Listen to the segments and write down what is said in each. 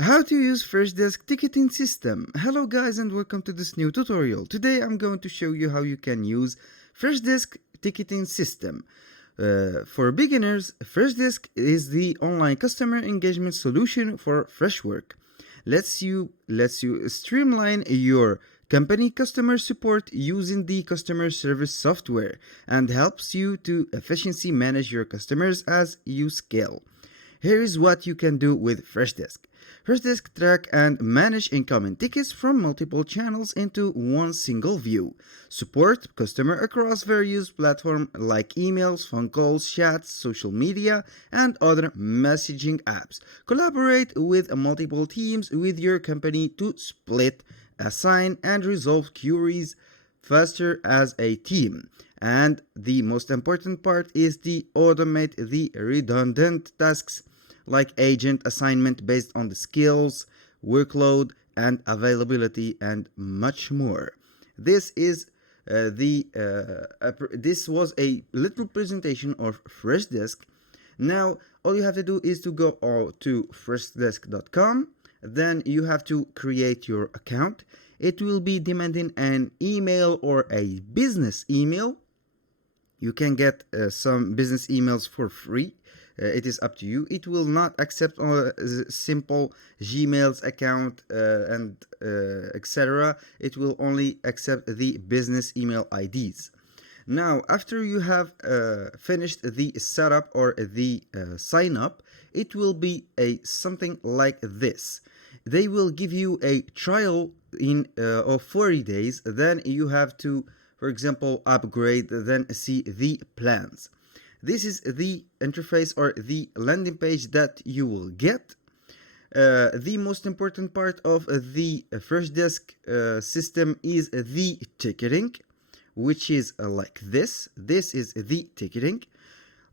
How to use Freshdesk Ticketing System. Hello guys and welcome to this new tutorial. Today I'm going to show you how you can use Freshdesk Ticketing System. For beginners, Freshdesk is the online customer engagement solution for fresh work. Lets you streamline your company customer support using the customer service software and helps you to efficiently manage your customers as you scale. Here is what you can do with Freshdesk. Freshdesk track and manage incoming tickets from multiple channels into one single view. Support customer across various platforms like emails, phone calls, chats, social media, and other messaging apps. Collaborate with multiple teams with your company to split, assign, and resolve queries faster as a team. And the most important part is to automate the redundant tasks like agent assignment based on the skills, workload, and availability, and much more. This was a little presentation of Freshdesk. Now all you have to do is to go to freshdesk.com. Then you have to create your account. It will be demanding an email or a business email. You can get some business emails for free. It is up to you. It will not accept a simple Gmail's account and etc. It will only accept the business email IDs. Now, after you have finished the setup or the sign up, it will be something like this. They will give you a trial of 40 days. Then you have to, for example, upgrade, then see the plans. This is the interface or the landing page that you will get. The most important part of the Freshdesk system is the ticketing, which is like this. This is the ticketing.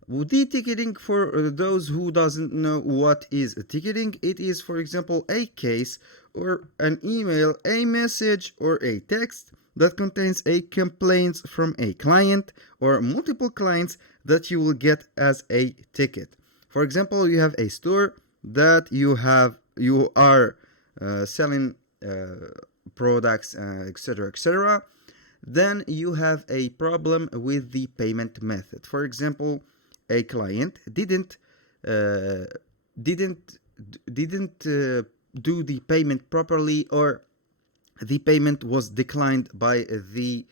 The ticketing, for those who doesn't know what is ticketing, it is, for example, a case or an email, a message, or a text that contains a complaint from a client or multiple clients that you will get as a ticket. For example, you have a store that you are selling products, etc., etc. Then you have a problem with the payment method. For example, a client didn't do the payment properly, or the payment was declined by the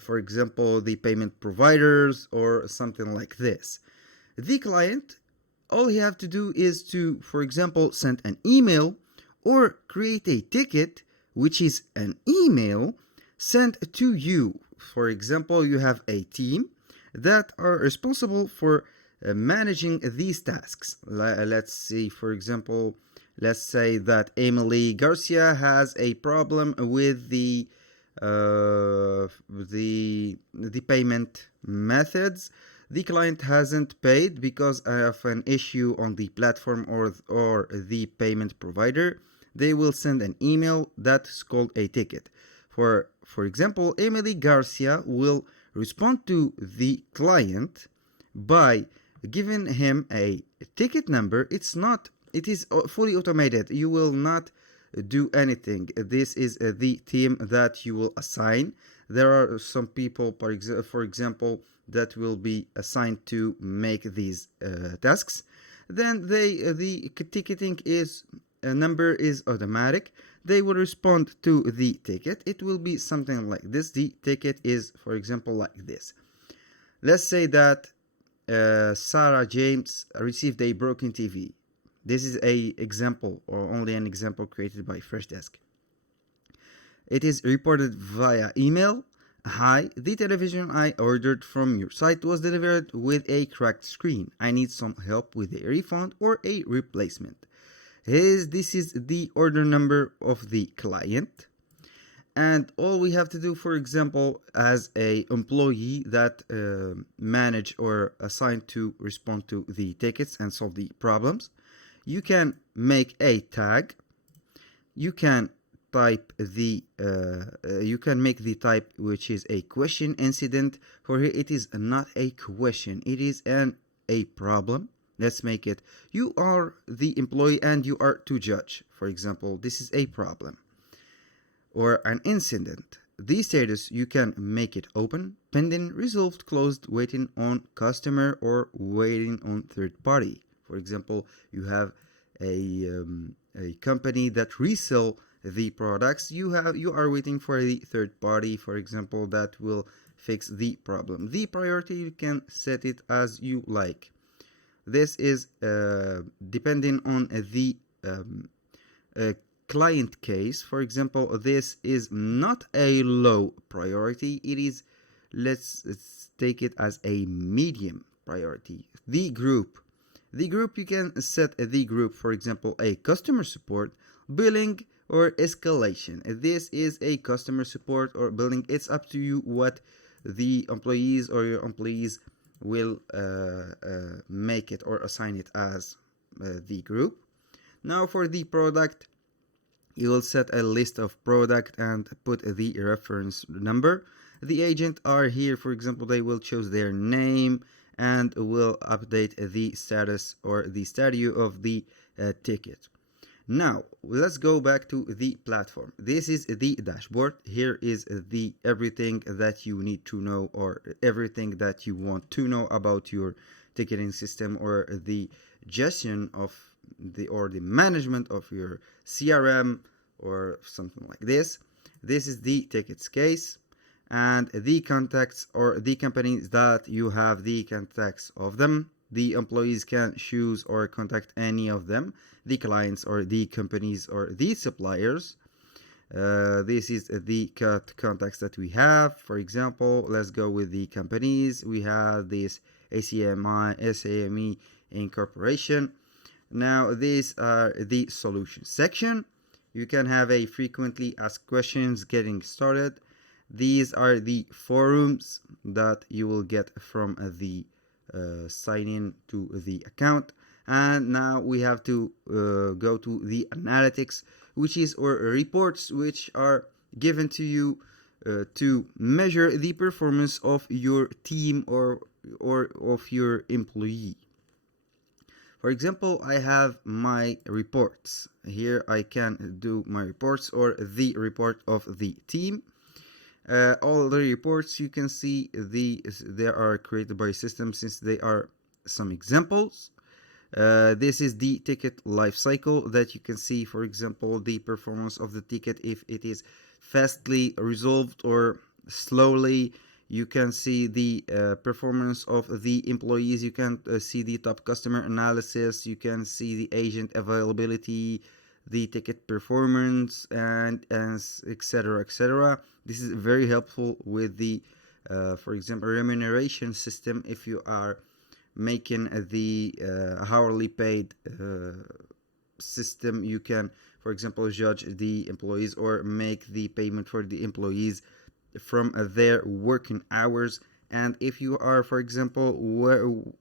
for example, the payment providers or something like this. The client, all he have to do is to, for example, send an email or create a ticket, which is an email sent to you. For example, you have a team that are responsible for managing these tasks. Let's see, for example, let's say that Emily Garcia has a problem with the payment methods. The client hasn't paid because of an issue on the platform or the payment provider. They will send an email that's called a ticket. For example, Emily Garcia will respond to the client by giving him a ticket number. It is fully automated. You will not do anything. This is the team that you will assign. There are some people, for example, that will be assigned to make these tasks. Then the ticketing number is automatic. They will respond to the ticket. It will be something like this. The ticket is, for example, like this. Let's say that Sarah James received a broken TV. This is an example, or only an example created by Freshdesk. It is reported via email. Hi, the television I ordered from your site was delivered with a cracked screen. I need some help with a refund or a replacement. This is the order number of the client. And all we have to do, for example, as a employee that manage or assigned to respond to the tickets and solve the problems, you can make a tag. You can type you can make the type which is a question incident. For here, it is not a question. It is a problem. Let's make it, you are the employee and you are to judge. For example, this is a problem or an incident. The status, you can make it open, pending, resolved, closed, waiting on customer, or waiting on third party. For example, you have a company that resell the products. You are waiting for the third party, for example, that will fix the problem. The priority, you can set it as you like. This is depending on the uh, client case. For example, this is not a low priority. It is, let's take it as a medium priority. The group, you can set the group, for example, a customer support, billing, or escalation. This is a customer support or billing. It's up to you what the employees or your employees will make it or assign it as the group. Now for the product, you will set a list of product and put the reference number. The agent are here, for example, they will choose their name and will update the status or the status of the ticket. Now let's go back to the platform. This is the dashboard. Here is the everything that you need to know or everything that you want to know about your ticketing system or the gestion of the management of your CRM or something like this. This is the tickets case and the contacts or the companies that you have the contacts of them. The employees can choose or contact any of them, the clients or the companies or the suppliers. This is the contacts that we have. For example, let's go with the companies. We have this SAME Incorporation. Now these are the solution section. You can have a frequently asked questions getting started. These are the forums that you will get from the sign in to the account. And now we have to go to the analytics, which is or reports which are given to you to measure the performance of your team or of your employee. For example, I have my reports. Here I can do my reports or the report of the team. All the reports you can see they are created by system since they are some examples. This is the ticket life cycle that you can see, for example, the performance of the ticket, if it is fastly resolved or slowly. You can see the performance of the employees. You can see the top customer analysis. You can see the agent availability, the ticket performance, and etc. etc. This is very helpful with the, for example, remuneration system. If you are making the hourly paid system, you can, for example, judge the employees or make the payment for the employees from their working hours. And if you are, for example,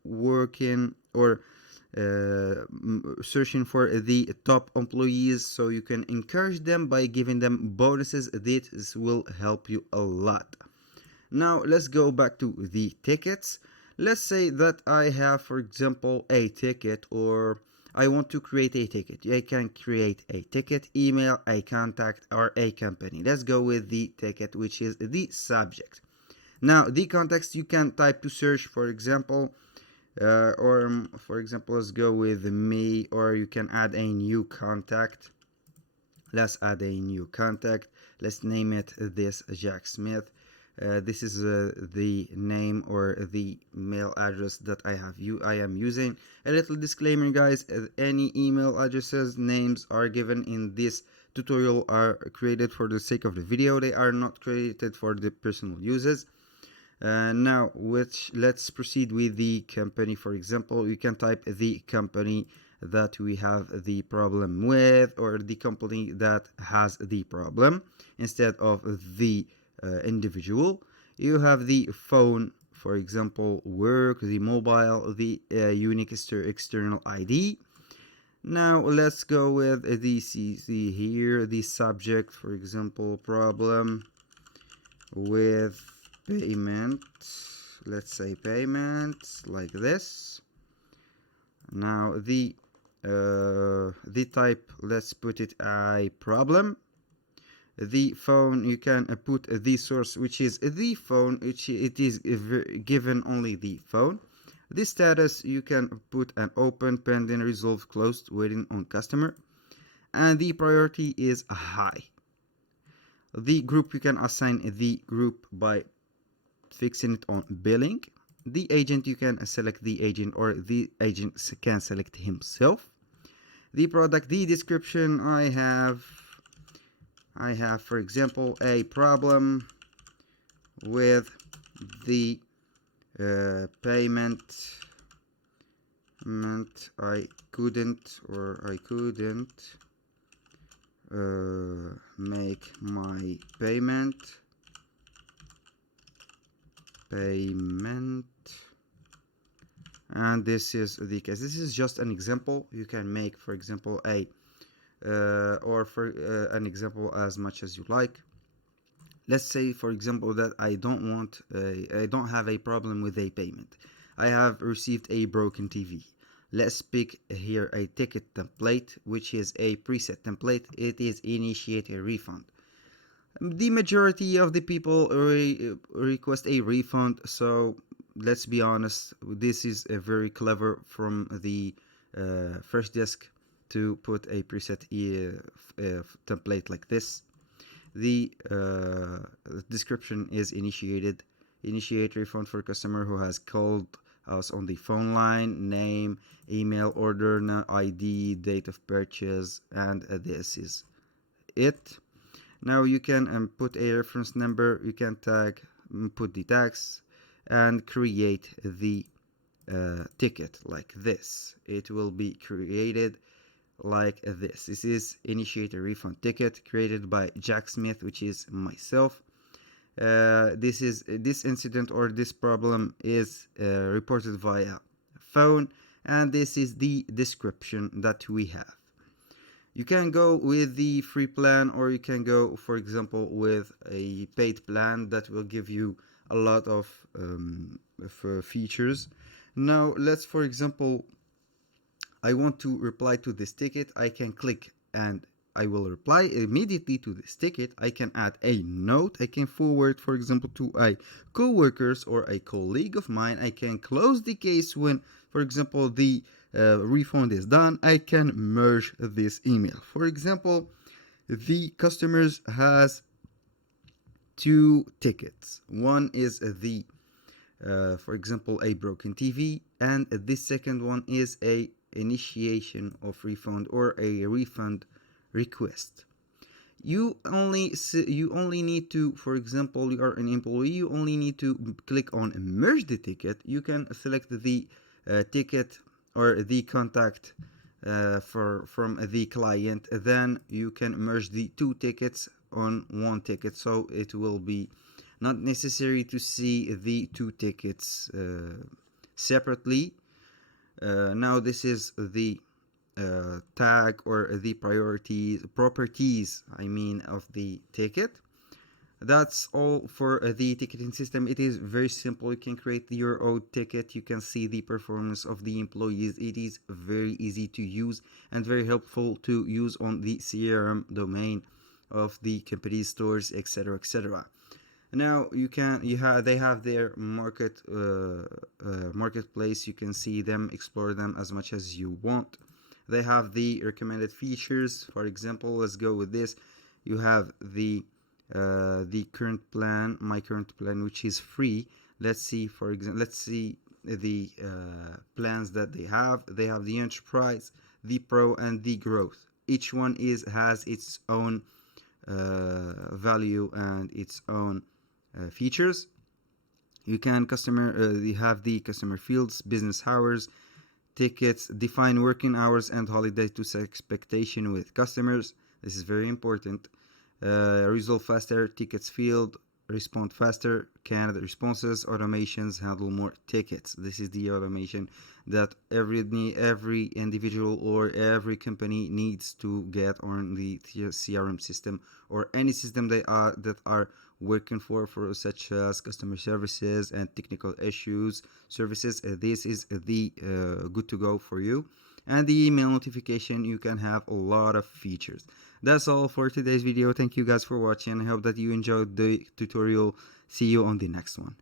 working or searching for the top employees, so you can encourage them by giving them bonuses. This will help you a lot. Now let's go back to the tickets. Let's say that I have, for example, a ticket, or I want to create a ticket. I can create a ticket, email, a contact, or a company. Let's go with the ticket, which is the subject. Now the context, you can type to search, for example, or for example, let's go with me, or you can add a new contact. Let's add a new contact. Let's name it this Jack Smith. This is the name or the mail address that I am using. A little disclaimer, guys, any email addresses, names are given in this tutorial are created for the sake of the video. They are not created for the personal uses. Now, let's proceed with the company. For example, you can type the company that we have the problem with, or the company that has the problem, instead of the individual. You have the phone, for example, work, the mobile, the unique external ID. Now let's go with the CC here, the subject, for example, problem with payment. Let's say payment like this. Now the type, let's put it a problem. The phone, you can put the source, which is the phone, which it is given only the phone. The status, you can put an open, pending, resolved, closed, waiting on customer, and the priority is high. The group, you can assign the group by fixing it on billing. The agent, you can select the agent, or the agent can select himself. The product, the description, I have for example a problem with the payment. I couldn't make my payment, and this is the case. This is just an example. You can make, for example, a or for an example as much as you like. Let's say, for example, that I don't have a problem with a payment. I have received a broken TV. Let's pick here a ticket template, which is a preset template. It is initiate a refund. The majority of the people request a refund, so let's be honest, this is a very clever from the Freshdesk to put a preset template like this. The description is initiate refund for customer who has called us on the phone line, name, email, order, ID, date of purchase, and this is it. Now you can put a reference number, you can put the tags, and create the ticket like this. It will be created like this. This is initiate a refund ticket created by Jack Smith, which is myself. This incident or this problem is reported via phone, and this is the description that we have. You can go with the free plan, or you can go, for example, with a paid plan that will give you a lot of features. Now let's, for example, I want to reply to this ticket. I can click and I will reply immediately to this ticket. I can add a note. I can forward, for example, to a co-workers or a colleague of mine. I can close the case when, for example, the refund is done. I can merge this email. For example, the customers has two tickets. One is the for example, a broken TV, and the second one is a initiation of refund or a refund request. You only need to, for example, you are an employee, you only need to click on merge the ticket. You can select the ticket or the contact from the client, then you can merge the two tickets on one ticket, so it will be not necessary to see the two tickets separately. Now this is the tag or the properties of the ticket. That's all for the ticketing system. It is very simple. You can create your own ticket. You can see the performance of the employees. It is very easy to use and very helpful to use on the CRM domain of the company stores, etc., etc. Now they have their marketplace. You can see them, explore them as much as you want. They have the recommended features. For example, let's go with this. You have the current plan, my current plan, which is free. Let's see, for example, the plans that they have. They have the enterprise, the pro, and the growth. Each one has its own value and its own features. You can you have the customer fields, business hours, tickets, define working hours and holiday to set expectation with customers. This is very important. Resolve faster tickets field, respond faster, canned responses, automations, handle more tickets. This is the automation that every individual or every company needs to get on the CRM system or any system that are working for such as customer services and technical issues services. This is the good to go for you. And the email notification, you can have a lot of features. That's all for today's video. Thank you guys for watching. I hope that you enjoyed the tutorial. See you on the next one.